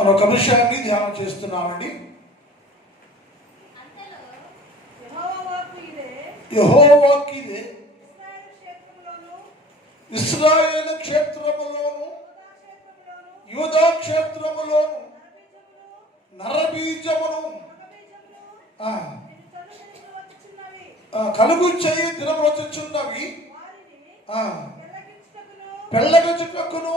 మనం ఒక విషయాన్ని ధ్యానం చేస్తున్నామండి. యెహోవా వాక్కు ఇదే, ఇశ్రాయేలు క్షేత్రములోను యూదా క్షేత్రములోను నరబీజమును కలుగు చేయి దినము వచ్చుచున్నవి, పెళ్ళగచుటకును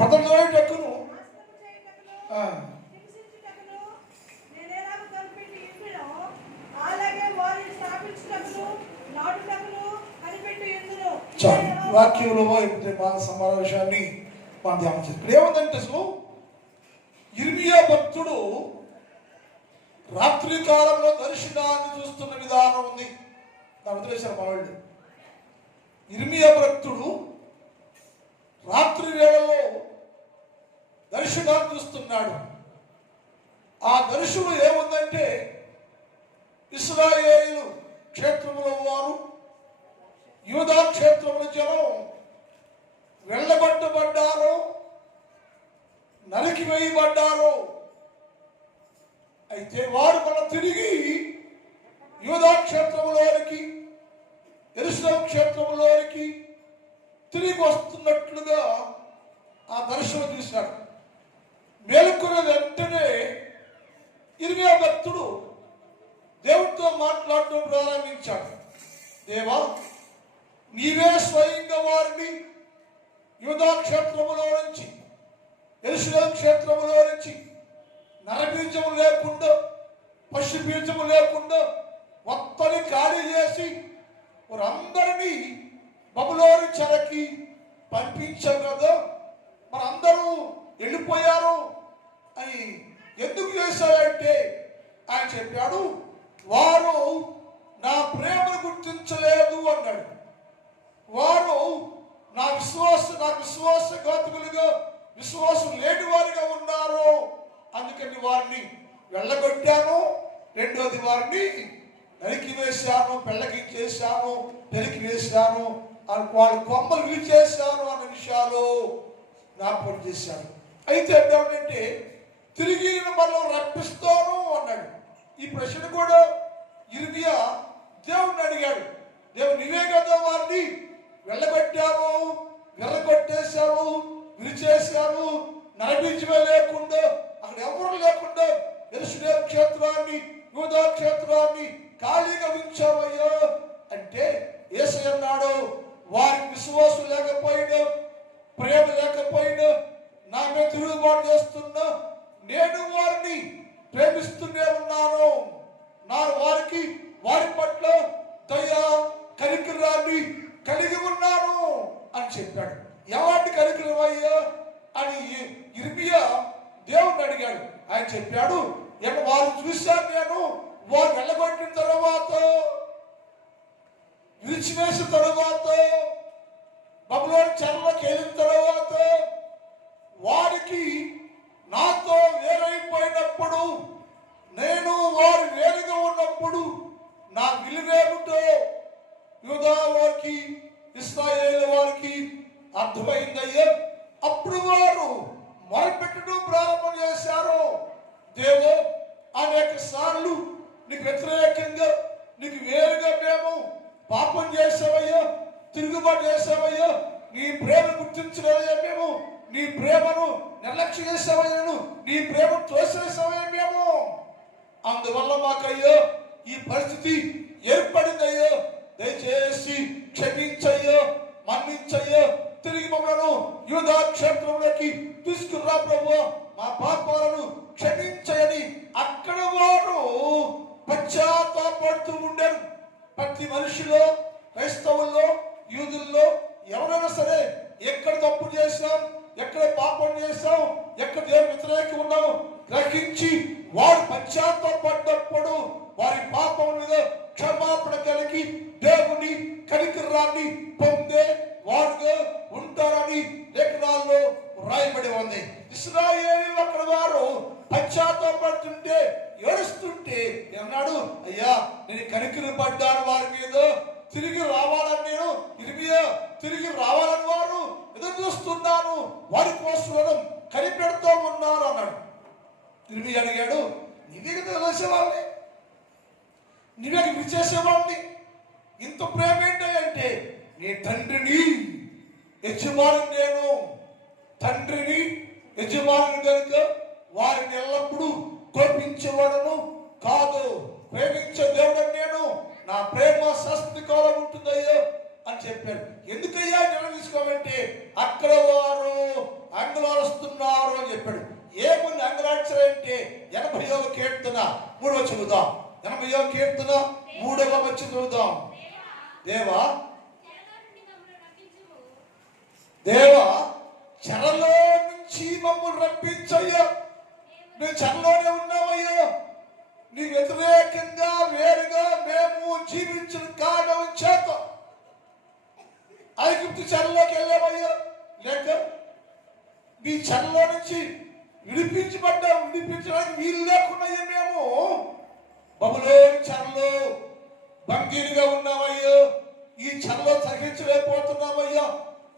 పదలోయుటకును వాక్యంలో బాగా సమావేశాన్ని మనం ధ్యానం చేస్తాం. ఇక్కడ ఏముందంటే అసలు యిర్మీయా భక్తుడు రాత్రి కాలంలో దర్శనాన్ని చూస్తున్న విధానం ఉంది. దాని వదిలేశారు మా వాళ్ళు. యిర్మీయా భక్తుడు రాత్రి వేళలో దర్శనాన్ని చూస్తున్నాడు. ఆ దర్శనం ఏముందంటే ఇశ్రాయేలు క్షేత్రముల వారు యూదా క్షేత్రముల జనం వెళ్ళగొట్టబడ్డారు, నరికి వేయబడ్డారు. అయితే వారు మనం తిరిగి యూదా క్షేత్రములోనికి యెరూషలేము క్షేత్రములోనికి తిరిగి వస్తున్నట్లుగా ఆ దర్శనం చూశాడు. మేలుకున్న వెంటనే యిర్మీయా భక్తుడు దేవుడితో మాట్లాడటం ప్రారంభించాడు. దేవా, నీవే స్వయంగా వారిని యూదా క్షేత్రములో నుంచి యెరూషలేము క్షేత్రములో నుంచి నరబీజము లేకుండా పశు బీజము లేకుండా మొత్తాన్ని ఖాళీ చేసి వారందరినీ బబులోను చెరకి పంపించావు కదా, మనందరూ వెళ్ళిపోయారు అని ఎందుకు చేశారంటే ఆయన చెప్పాడు, వారు నా ప్రేమను గుర్తించలేదు అన్నాడు. వారు నాకు విశ్వాసఘాతకులుగా విశ్వాసం లేని వారిగా ఉన్నారు, అందుకని వారిని వెళ్ళగొట్టాను. రెండోది వారిని నరికి వేశాను, పెళ్ళగించేశాను, పెరికి వేశాను, వాళ్ళ కొమ్మలు విరిచేశాను అన్న విషయాలు జ్ఞాపకం చేశాను. అయితే ఏమిటంటే తిరిగి మనం రప్పిస్తాను అన్నాడు. ఈ ప్రశ్న కూడా యిర్మీయా దేవుడిని అడిగాడు. దేవుడు, నీవే కదా వారిని వెళ్ళగొట్టావు, వెళ్ళగొట్టేశావు, విరిచేశావు, నరబీజమే లేకుండా అక్కడ ఎవరు లేకుండా యెరూషలేము క్షేత్రాన్ని యూదా క్షేత్రాన్ని ఖాళీగా ఉంచావయ్యా అంటే యేసయ్య అన్నాడు, వారికి విశ్వాసం లేకపోయినా ప్రేమ లేకపోయినా నా మీద తిరుగుబాటు చేస్తున్నా నేను వారిని ప్రేమిస్తూనే ఉన్నాను. వారి పట్ల దయ కనికరాన్ని కలిగి ఉన్నాను అని చెప్పాడు. ఎవరిని కనికరమయ్యా అని యిర్మీయా దేవుణ్ణి అడిగాడు. ఆయన చెప్పాడు, వారు చూశాను నేను, వారు వెళ్ళగొట్టిన తర్వాత విరిచివేసిన తర్వాత బబులోను చెరలోకి వెళ్ళిన తర్వాత వారికి నాతో వేరైపోయినప్పుడు, నేను వారు వేరుగా ఉన్నప్పుడు నా విలువేమిటో యూదా వారికి ఇశ్రాయేలు వారికి అర్థమైందయ్యా. అప్పుడు వారు మొరపెట్టడం ప్రారంభం చేశారు. దేవో, అనేక సార్లు నీకు వ్యతిరేకంగా నీకు వేరుగా మేము పాపం చేసావయ్యా, తిరుగుబాటు చేసావయ్యా, నీ ప్రేమ గుర్తించలేదయ్యా, మేము నీ ప్రేమను నిర్లక్ష్యం చేసావయ్యాను, నీ ప్రేమను తోసివేసావయ్యా మేము. అందువల్ల మాకయ్యో ఈ పరిస్థితి ఏర్పడిందయ్యో, దయచేసి క్షమించయ్యో, మన్నించయ్యో, తిరిగి మమ్మలను యూదా క్షేత్రంలోకి తీసుకురా ప్రభు, మా పాపాలను క్షమించయని అక్కడ వారు పశ్చాత్తాపడుతూ ఉండారు. ప్రతి మనిషిలో, క్రైస్తవుల్లో, యూదుల్లో ఎవరైనా సరే ఎక్కడ తప్పు చేశాం, ఎక్కడ పాపం చేశాం, ఎక్కడ దేవుని వ్యతిరేకం ఉన్నాం గ్రహించి వారు పశ్చాత్తాపడ్డప్పుడు వారి పాపం మీద క్షమాపణ కలిగి దేవుని కనికరాన్ని పొందే వారుగా ఉంటారని లేఖనాల్లో రాయబడి ఉంది. ఇశ్రాయేలు అక్కడ వారు పశ్చాత్తాపడుతుంటే ఏడుస్తుంటే అన్నాడు, అయ్యా నేను కనికరం పడ్డాను వారి మీద, తిరిగి రావాలని నేను యిర్మీయా తిరిగి రావాలని వారు ఎదురు చూస్తున్నాను, వారి కోసం తిరిగి అడిగాడు, నీవే కదా వేసేవాళ్ళని, నీవే విడిచేసేవాళ్ళని, ఇంత ప్రేమ ఏంటంటే నీ తండ్రిని యజమాని నేను, తండ్రిని యజమాని కనుక వారిని ఎల్లప్పుడూ కోపించేవాడను కాదు, ప్రేమించే దేవుడు నేను, నా ప్రేమ శాశ్వత కాలం ఉంటుందయ్యా అని చెప్పారు. ఎందుకయ్యా నిలదీసుకోమంటే అక్కడ వారు అంగలారుస్తున్నారు అని చెప్పాడు. ఏముంది అంగలార్చారంటే 80వ కీర్తన 3వ చదువుదాం. 80వ కీర్తన 3వ వచ్చి చదువుదాం. దేవా దేవా చెరలో నుంచి మమ్మల్ని రప్పించయ్యా, మేము చెరలోనే ఉన్నామయ్యా, నీ వ్యతిరేకంగా వేరుగా మేము జీవించిన కారణం చేత ఐగుప్తు చెరలోకి వెళ్ళామయ్యా, లేక నీ చెరలో నుంచి విడిపించడానికి వీలు లేకుండా మేము బబులోని చెరలో బందీలుగా ఉన్నామయ్యా, ఈ చెరలో సహించలేకపోతున్నామయ్యా,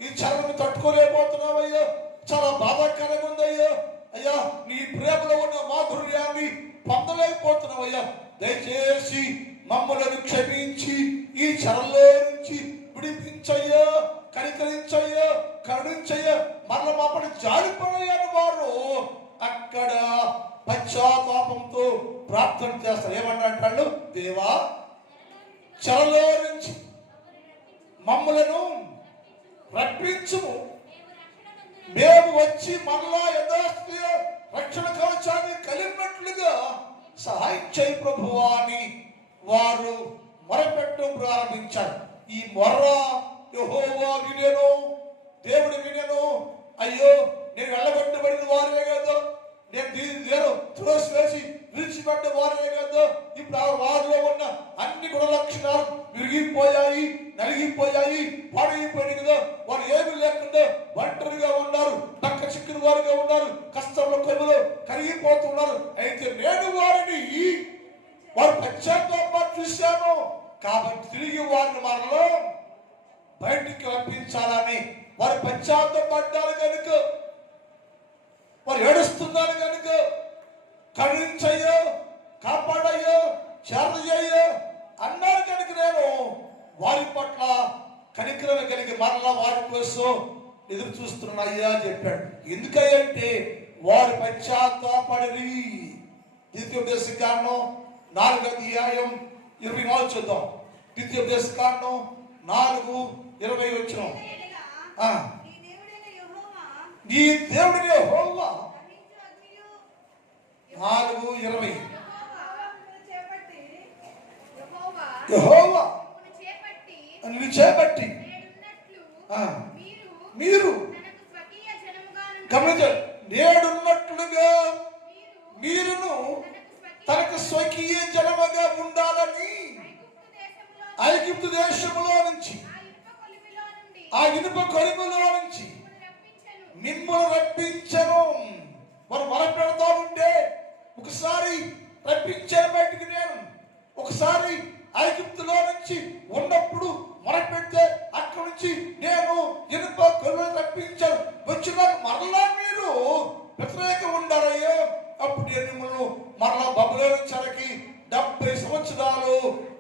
ఈ చెరను తట్టుకోలేకపోతున్నామయ్యా, చాలా బాధాకరంగా ఉందయ్యా, అయ్యా నీ ప్రేమలో ఉన్న మాధుర్యాన్ని పొందలేకపోతున్నామయ్యా, దయచేసి మమ్మల్ని క్షమించి ఈ చెరలో నుంచి విడిపించయ్యా, కనికరించయ్యా, కరుణించయ్యా, మరల మాపడి జారిపోయాను వారు అక్కడ పశ్చాత్తాపంతో ప్రార్థన చేస్తారు. ఏమన్నాడు? దేవా చెరలో నుంచి మమ్మలను రప్పించుము, మేము వచ్చి మరలా యథాస్థితి రక్షణ కవచాన్ని కలిగినట్లుగా సహాయం చేయి ప్రభువా అని వారు మొరపెట్టడం ప్రారంభించారు. ఈ మొర్ర యెహోవా వినెను, దేవుడు వినెను. అయ్యో నేను వెళ్ళగొట్టబడిన వారే కదా, నేను త్రోసివేసి విడిచిపెట్టిన వారే కదా, ఇప్పుడు ఆ వారిలో ఉన్న అన్ని గుణ లక్షణాలు విరిగిపోయాయి, నలిగిపోయాయి, పాడైపోయాయి కదా, వారు ఏమీ లేకుండా ఒంటరిగా ఉన్నారు, పక్క చిక్కుని వారుగా ఉన్నారు, కష్టంలో కొలువులో కరిగిపోతున్నారు. అయితే నేను వారు పశ్చాత్తాపాన్ని చూశాను కాబట్టి తిరిగి వారిని మరలో బయటికి పంపించాలని వారు పశ్చాత్తాపడ్డారు కనుక, వారు ఏడుస్తున్నారు కనుక కరుణించయ్యో, కాపాడయ్యో, చేరయ్యో అన్నారు కనుక నేను వారి పట్ల కనికరణ కలిగి మరలా వారి కోసం ఎదురు చూస్తున్నాయ్యా అని చెప్పాడు. ఎందుకంటే వారు పశ్చాత్తాపడి. ద్వితీయోపదేశకాండం 4వ అధ్యాయం 24 చూద్దాం. ద్వితీయోపదేశకాండం 4:20 వచ్చిన నీ దేవుడిని యెహోవా 4:20 యెహోవా నిన్ను చేపట్టి మీరు గమనించారు, నేడున్నట్లుగా మీరును తనకు స్వకీయ జనముగా ఉండాలని ఐగుప్తు దేశములో నుంచి, ఆ ఇనుప కొలిమిలో నుంచి మిమ్మల్ని రప్పించను. మనం మొరపెడతా ఉంటే ఒకసారి రప్పించాను బయటికి, నేను ఒకసారి ఐగుప్తులో నుంచి ఉన్నప్పుడు మొరపెడితే అక్కడి నుంచి నేను ఇనుప కొలిమిని రప్పించాను, వచ్చినాక మరలా మీరు వ్యతిరేకంగా ఉండారయ్యో, అప్పుడు నేను మిమ్మల్ని మరలా బబులోను చెరకి 70 సంవత్సరాలు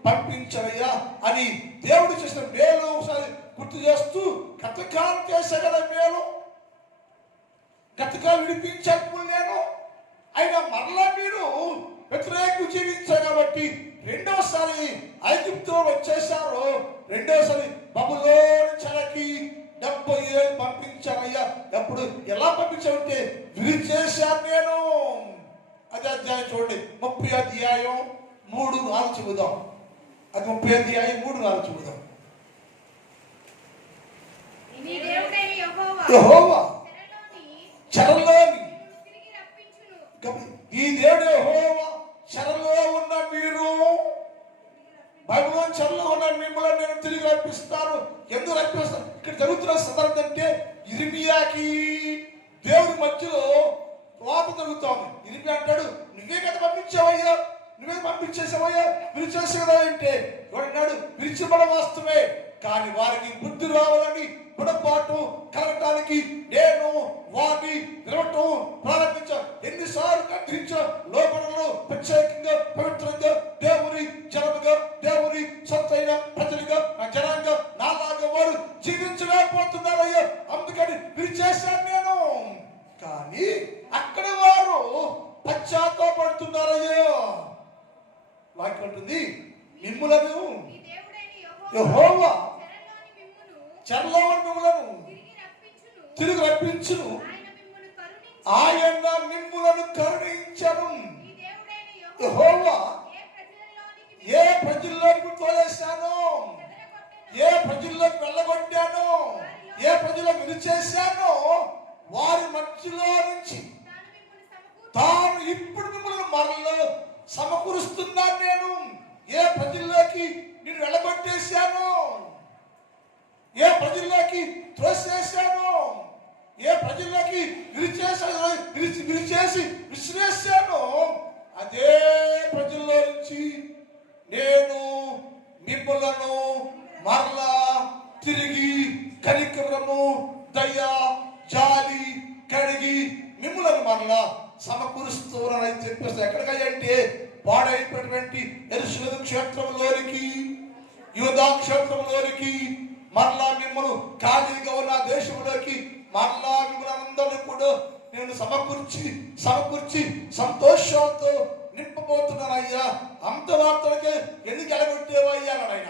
పంపించవయ్యా అని దేవుడు చేసిన మేలు ఒకసారి గుర్తు చేస్తూ గతకాలం చేశా కదా మేలు, గతకాలం విడిపించాను నేను, అయినా మరలా మీరు వ్యతిరేకంగా జీవించారు కాబట్టి రెండోసారి ఐగుప్తులో వచ్చేసారు, రెండోసారి బబులోను చెరకి 70 ఏళ్ళు పంపించానయ్యా. ఎప్పుడు ఎలా పంపించామంటే విడిచేశాను నేను. అదే అధ్యాయం చూడండి, 30వ అధ్యాయం 3-4 చూద్దాం. అది 30వ అధ్యాయం 3-4 చూద్దాం. యెహోవా చెరలోని ఈ దేవుడు యెహోవా చెరలో ఉన్న మీరు, బైబిల్ చెరలో ఉన్న మిమ్మల్ని నేను తిరిగి రప్పిస్తాను. ఎందుకు రప్పిస్తాను? ఇక్కడ జరుగుతున్న సందర్భం అంటే ఇర్మియాకి దేవుడి మధ్యలో వాపు జరుగుతోంది. ఇర్మియా అంటాడు, నువ్వే కదా పంపించావయ్యా, నువ్వే పంపించేసావయ్యా, విరిచేసే కదా అంటే ఎవడన్నాడు, విరిచిబడ వాస్తవే, కానీ వారికి బుద్ధి రావాలని బుడపాటు కలగటానికి నేను వారిని విరవటం ప్రారంభించాను. ఎన్నిసార్లు కట్టించా విరిచేశాను నేను. కానీ అక్కడ వారు పశ్చాత్తాపడుతున్నారయ్యో. వాక్యం ఉంటుంది, మిమ్ములను యెహోవా చెరలోని మిమ్ములను తిరిగి రప్పించును, ఆయన మిమ్ములను కరుణించను. యెహోవా ఏ ప్రజల్లోకి తోలేశానో, ఏ ప్రజల్లోకి వెళ్ళగొట్టానో, ఏ ప్రజలకు విరిచేశానో వారి మధ్యలో నుంచి తాను ఇప్పుడు మిమ్మల్ని మరలో సమకూరుస్తున్నాను నేను. ఏ ప్రజల్లోకి నేను వెళ్ళగొట్టేశాను, ఏ ప్రజల్లోకి త్రోసేశాను, ఏ ప్రజల్లోకి విరిచేసి విసిరేశాను, అదే ప్రజల్లో నుంచి నేను మిమ్మలను మరలా తిరిగి కనికరము, దయ, జాలి కడిగి మిమ్మలను మరలా సమకూరుస్తున్నానని చెప్పేసి ఎక్కడికంటే పాడైనటువంటి యెరూషలేము క్షేత్రంలోనికి, యూదా క్షేత్రంలోనికి, మరలా మిమ్మల్ని ఖాళీగా ఉన్న దేశంలోకి మరలా మిమ్మల్ని అందరినీ కూడా నేను సమకూర్చి సంతోషాలతో నింపబోతున్నానయ్యా. అంత మాత్రమే ఎందుకు ఎలగొట్టేవయ్యా ఆయన.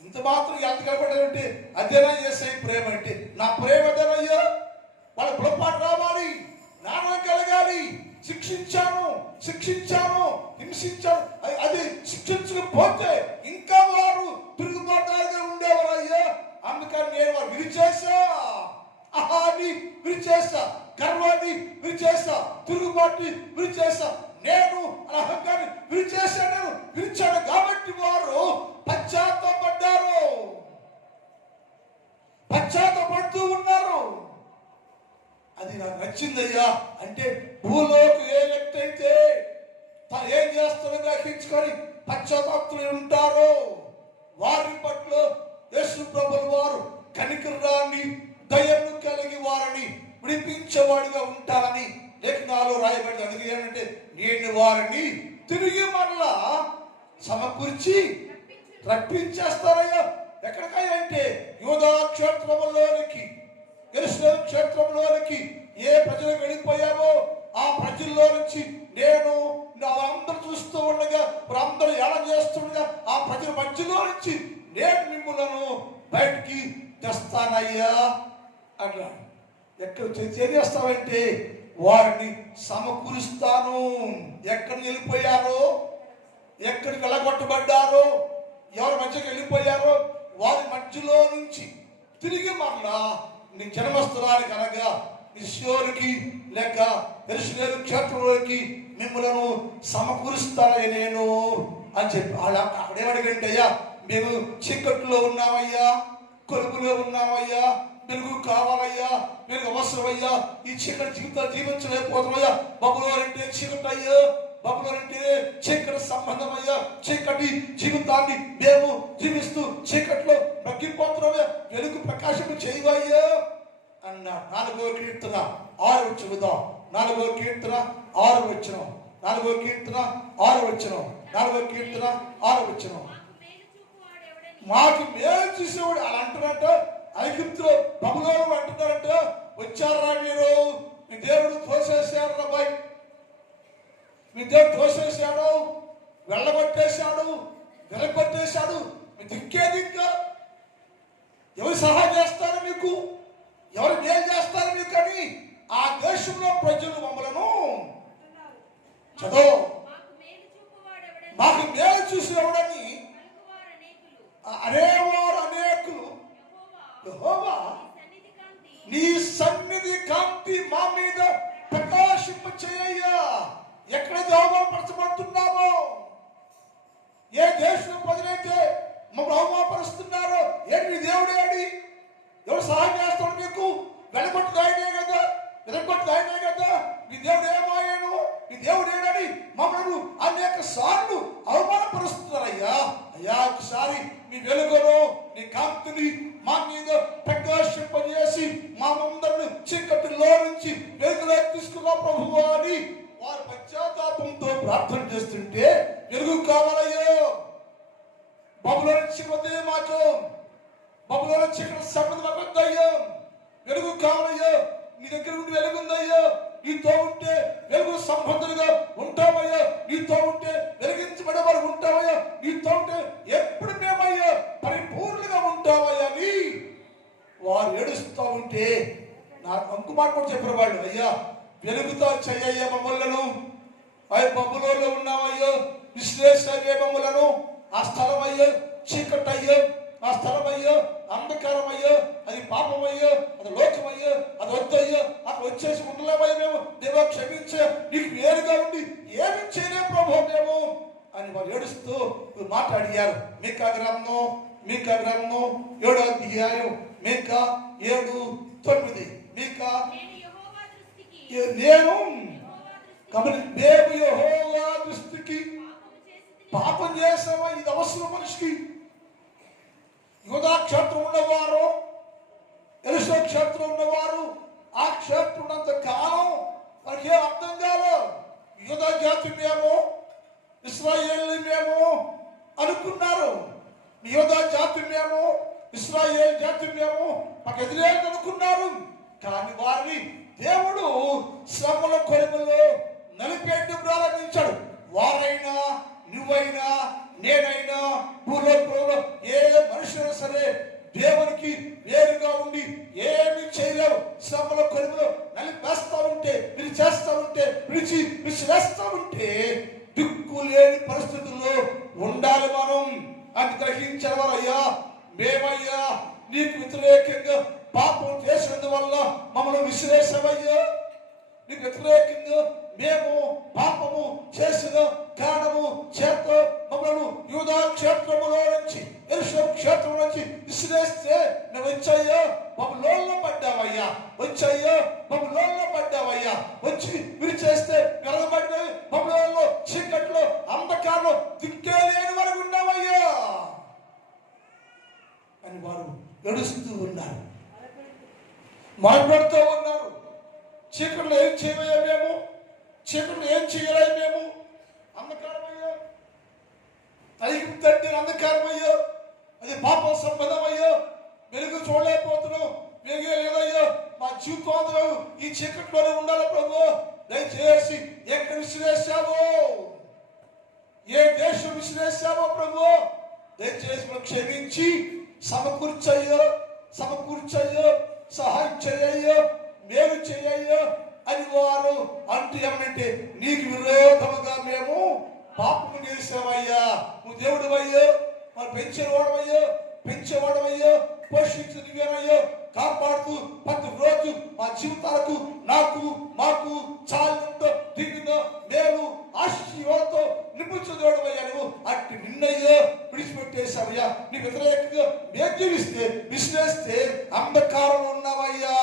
ఇంత మాత్రం ఎంత కలపడంటే అదేనా చేసే ప్రేమ అంటే. నా ప్రేమ అదేనయ్యా. వాళ్ళ పొరపాటు రావాలి, జ్ఞానం కలగాలి. శిక్షించాను, హింసించాను, అది శిక్షించకపోతే ఇంకా వారు తిరుగుబాటుగా ఉండేవారయ్యా. అందుకని నేను వారు విరిచేసా, అహాన్ని విరిచేసా, గర్వాన్ని విరిచేసా, తిరుగుబాటుని విరిచేసా, నేను అహంకారాన్ని విరిచాను కాబట్టి వారు పశ్చాత్తపడుతూ ఉన్నారు. అది నాకు నచ్చిందయ్యా. అంటే భూలోకి ఏ వ్యక్తి అయితే తను ఏం చేస్తారో గ్రహించుకొని పశ్చాత్తాపతులు ఉంటారో వారి పట్ల యేసు ప్రభువు వారు కనికరాన్ని, దయను కలిగి వారిని విడిపించేవాడిగా ఉంటారని లేఖనాలు రాయబడి. అందుకే ఏంటంటే నేను వారిని తిరిగి మరలా సమకూర్చి రప్పించేస్తారయ్యా. ఎక్కడికయ్యా అంటే యూదా క్షేత్రంలోనికి, యెరూషలేము క్షేత్రంలోనికి ఏ ప్రజలు వెళ్ళిపోయావో ఆ ప్రజల్లో నుంచి నేను అందరూ చూస్తూ ఉండగా, అందరూ ఎలా చేస్తుండగా ఆ ప్రజల మధ్యలో నుంచి నేను మిమ్మల్ని బయటికి తెస్తానయ్యా అన్నాడు. ఎక్కడ చేస్తావంటే వారిని సమకూరుస్తాను. ఎక్కడ వెళ్ళిపోయారో, ఎక్కడికి వెళ్ళగొట్టబడ్డారో, ఎవరి మధ్యకి వెళ్ళిపోయారో వారి మధ్యలో నుంచి తిరిగి మరలా నీ జన్మస్థలానికి అనగా నీ సియోనుకి లేక యెరూషలేము క్షేత్రంలోకి మిమ్మలను సమకూరుస్తానని నేను అని చెప్పి అక్కడేమడిగంటే అయ్యా మేము చీకట్లో ఉన్నామయ్యా, కొలుపులో ఉన్నామయ్యా, వెలుగు కావాలయ్యా, వెలుగు అవసరమయ్యా, ఈ చీకటి జీవితాలు జీవించలేకపోతున్నాయ్యా. బబులోను అంటే చీకటి అయ్యా, బబులోను అంటే చీకటి సంబంధమయ్యా. చీకటి జీవితాన్ని మేము జీవిస్తూ చీకట్లో నగ్గిపోతున్నామే, వెలుగు ప్రకాశం చేయవయ్యా అన్న. 4వ కీర్తన 6 చదువుదాం. 4వ కీర్తన 6 వచనం. 4వ కీర్తన 6 వచనం. 4వ కీర్తన 6 వచనం. మాకు మేలు చూసేవాడు అలా అంటున్నట్ట. ఐగుప్తులో బబులోను అంటున్నారంట, వచ్చారా మీరు, మీ దేవుడు తోసేసాడు అబ్బాయి, మీ దేవుడు తోసేసాడు, వెళ్ళగొట్టేశాడు, వెలగొట్టేశాడు, మీ దిక్కేది ఇంకా ఎవరు సహాయం చేస్తారు మీకు, ఎవరు మేలు చేస్తారు మీకు అని ఆ దేశంలో ప్రజలు మమ్మలను చదువు మాకు మేలు చూసేవాడని అనేవారు అనేకులు. యెహోవా నీ సన్నిధి కాంతి మా మీద ప్రకాశింప చేయయ్యా. ఎక్కడైతే అవమానపరచబడుతున్నామో, ఏ దేశం ప్రజలైతే మమ్మల్ని అవమానపరుస్తున్నారో, ఏంటి దేవుడే అని ఎవరు సహాయం చేస్తాడు మీకు? వెలగొట్టుకు ఆయనే కదా, వెలగొట్టుకు ఆయనే కదా. మీ దేవుడు ఏమాయను, మీ దేవుడు ఏడని మమ్మల్ని అనేక సార్లు అవమానపరుస్తున్నారయ్యా. అయ్యా ఒకసారి మీ వెలుగును, నీ కాంతిని మా మీద ప్రకాశింపజేసి మా అందరిని చీకటిలో నుంచి వెలుగులోకి తీసుకున్నా ప్రభువా అని వారు పశ్చాత్తాపంతో ప్రార్థన చేస్తుంటే వెలుగు కావాలయ్యో. బబులోని చీకటి మాకు, బబులోని చీకటి సంబంధం అయ్యో, వెలుగు దగ్గర నుండి వెలుగుందయ్యా, నీతో ఉంటే వెలుగు సంబంధులుగా ఉంటామయ్యా, నీతో ఉంటే వెలిగించబడే వారు ఉంటామయ్యా, నీతో ఉంటే ఎప్పుడు మేమయ్యా పరిపూర్ణంగా ఉంటామయ్యా అని వారు ఏడుస్తూ ఉంటే నాకు ఇంకో మాట కూడా చెప్పిన వాళ్ళు, అయ్యా వెలుగుతో చెయ్యయ్యా మమ్మలను, అయ్యా బబులోలో ఉన్నామయ్యో, విశ్లేషయ్యే మమ్మలను, ఆ స్థలం అయ్యో చీకటి అయ్యో, ఆ స్థలం అయ్యో అంధకారం అయ్యో, అది పాపం అయ్యో, అది లోకం అయ్యో, అది వద్దయ్యో, అక్కడ వచ్చేసి ఉండలేమయ్యో మేము, దేవా క్షమించే, నీకు వేరుగా ఉండి ఏమి చేయలేము ప్రభు మేము అని వారు ఏడుస్తూ మాట్లాడియారు. మీకా గ్రంథం 7వ అధ్యాయం, మీకా 7:9. మీకా నేను మేము యెహోవా దృష్టికి పాపం చేసామా, ఇది అవసరం మనిషికి. యూదా క్షేత్రం ఉన్నవారు, ఎరుసలేం క్షేత్రం ఉన్నవారు ఆ క్షేత్రం ఉన్నంత కాలం వారికి ఏం అర్థం కాదు. యూదా జాతి మేము, ఇశ్రాయేలు మేము అనుకున్నారు. యూదా జాతి మేము, ఇశ్రాయేల్ జాతి మేము మాకు ఎదురేది అనుకున్నారు. కానీ వారిని దేవుడు శ్రమల కొలుములో నలిపేట్టు ప్రారంభించాడు. వారైనా, నువ్వైనా, నేనైనా, భూలోకంలో ఏ మనుషులైనా సరే దేవునికి వేరుగా ఉండి ఏమి చేయలేవు. శ్రమల కొలుములో నలిపేస్తా ఉంటే, మీరు చేస్తా ఉంటే, విసిరేస్తా ఉంటే దిక్కు లేని పరిస్థితుల్లో ఉండాలి మనం అని గ్రహించేవారయ్యా. మేమయ్యా నీకు వ్యతిరేకంగా పాపం చేసినందువల్ల మమ్మల్ని విసిరేసావయ్యా, నీకు వ్యతిరేకంగా మేము పాపము చేసిన కారణము చేత మమ్మల్ని యూదా క్షేత్రములో నుంచి, యెరూషలేము క్షేత్రం నుంచి విసిరేస్తే నువ్వు వచ్చాయ్యా బబులోనులో పడ్డావయ్యా, వచ్చాయ్యా బబులోనులో పడ్డావయ్యా, వచ్చి విరిచేస్తే వెలగబడిన బబులోనులో చీకట్లో అంధకారంలో దిక్కే లేని వరకు ఉన్నావయ్యా అని వారు ఏడుస్తూ ఉన్నారు, మాట్లాడుతూ ఉన్నారు. చీకట్లో ఏం చేయమయ్యా మేము, చీకట్లో ఏం చేయలే మేము, అంధకారమయ్యా, ఐగుప్తు అంటే అంధకారమయ్యా, అది పాపం సంబంధమయ్యా, వెలుగు చూడలేకపోతున్నాం, వెలుగే లేదయ్యా, మా జీవితం ఈ చీకట్లోనే ఉండాలి ప్రభు. దయచేసి ఎక్కడ విసిరేసావో, ఏ దేశం విసిరేసావో ప్రభు, దయచేసి మనం క్షమించి సమకూర్చయ్యో, సహాయం చేయయ్యో, మేలు చేయయ్యో అని వారు అంటూ ఏమనంటే నీకు విరోధముగా మేము పాపము చేసామయ్యా, నువ్వు దేవుడు అయ్యో, మనం పెంచేవాడమయ్యో, పోషించు నువ్వేనయ్యో, కాపాడుతూ ప్రతి రోజు మా జీవితాలకు నాకు మాకు చాలంత దిగున మేలు ఆశీర్వాదంతో నిపుణుడవయ్యా, నువ్వు అట్టి నిన్నయ్యో విడిచిపెట్టేశావయ్యా, నీ వ్యతిరేకంగా మేము జీవిస్తే విసిరేస్తే అంధకారంలో ఉన్నావయ్యా,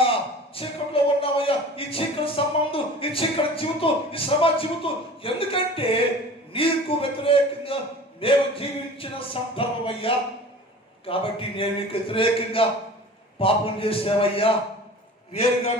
చీకట్లో ఉన్నావయ్యా. ఈ చీకటి సంబంధం, ఈ చీకటి జీవితం, ఈ శ్రమ జీవితం ఎందుకంటే నీకు వ్యతిరేకంగా మేము జీవించిన సందర్భమయ్యా. కాబట్టి నేను నీకు వ్యతిరేకంగా పాపం చేసావయ్యా, వేరుగా